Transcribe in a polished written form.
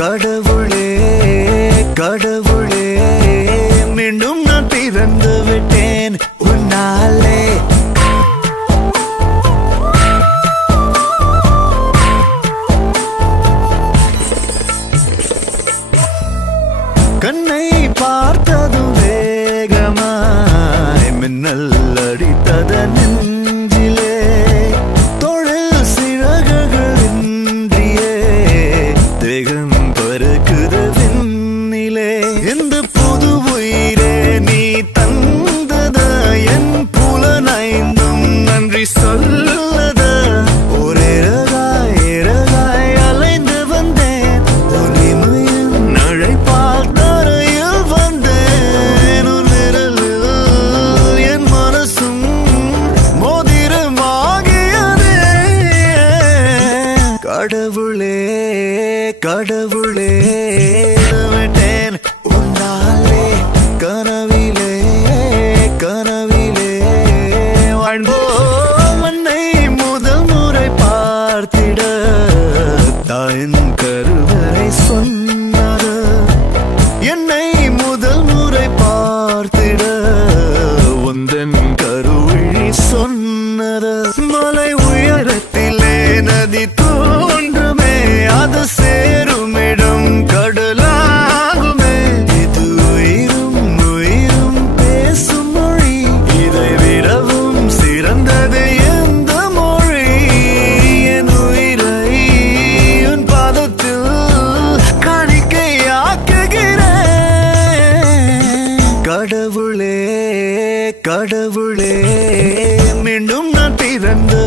கடவுளே கடவுளே மீண்டும் நான் பிறந்து விட்டேன் உன்னாலே. கண்ணை பார்த்ததும் வேகமாய் மின்னல் அடித்தத நெஞ்சிலே, தொழில் சிறகுகளின்றியே தேகம் பறக்குது விண்ணிலே. இந்த புது உயிரே நீ தந்தத என் புலனைந்தும் நன்றி சொல்லத. ஒரு இறகாய் அலைந்து வந்தேன் உனிமையின் அழைப்பால் தரையில் வந்தேன். உன் விரலில் என் மனசும் மோதிரமாகியதே. கடவுளே கடவுளே விட்டேன் உன்னாலே. கனவிலே கனவிலே வாழ்ந்தோம். என்னை முதல் முறை பார்த்திட தாயின் கருவறை சொன்னது. என்னை முதல் முறை பார்த்திட உந்தன் கருவிழி சொன்னது. மலை உயரத்திலே நதி தோன்றுமே, அது சேருமிடம் கடலாகுமே. இது உயிரும் உயிரும் பேசும் மொழி, இதை விடவும் சிறந்தது எந்த மொழி. என் உயிரை உன் பாதத்தில் காணிக்கையாக்குகிறேன். கடவுளே கடவுளே மீண்டும் நான் பிறந்து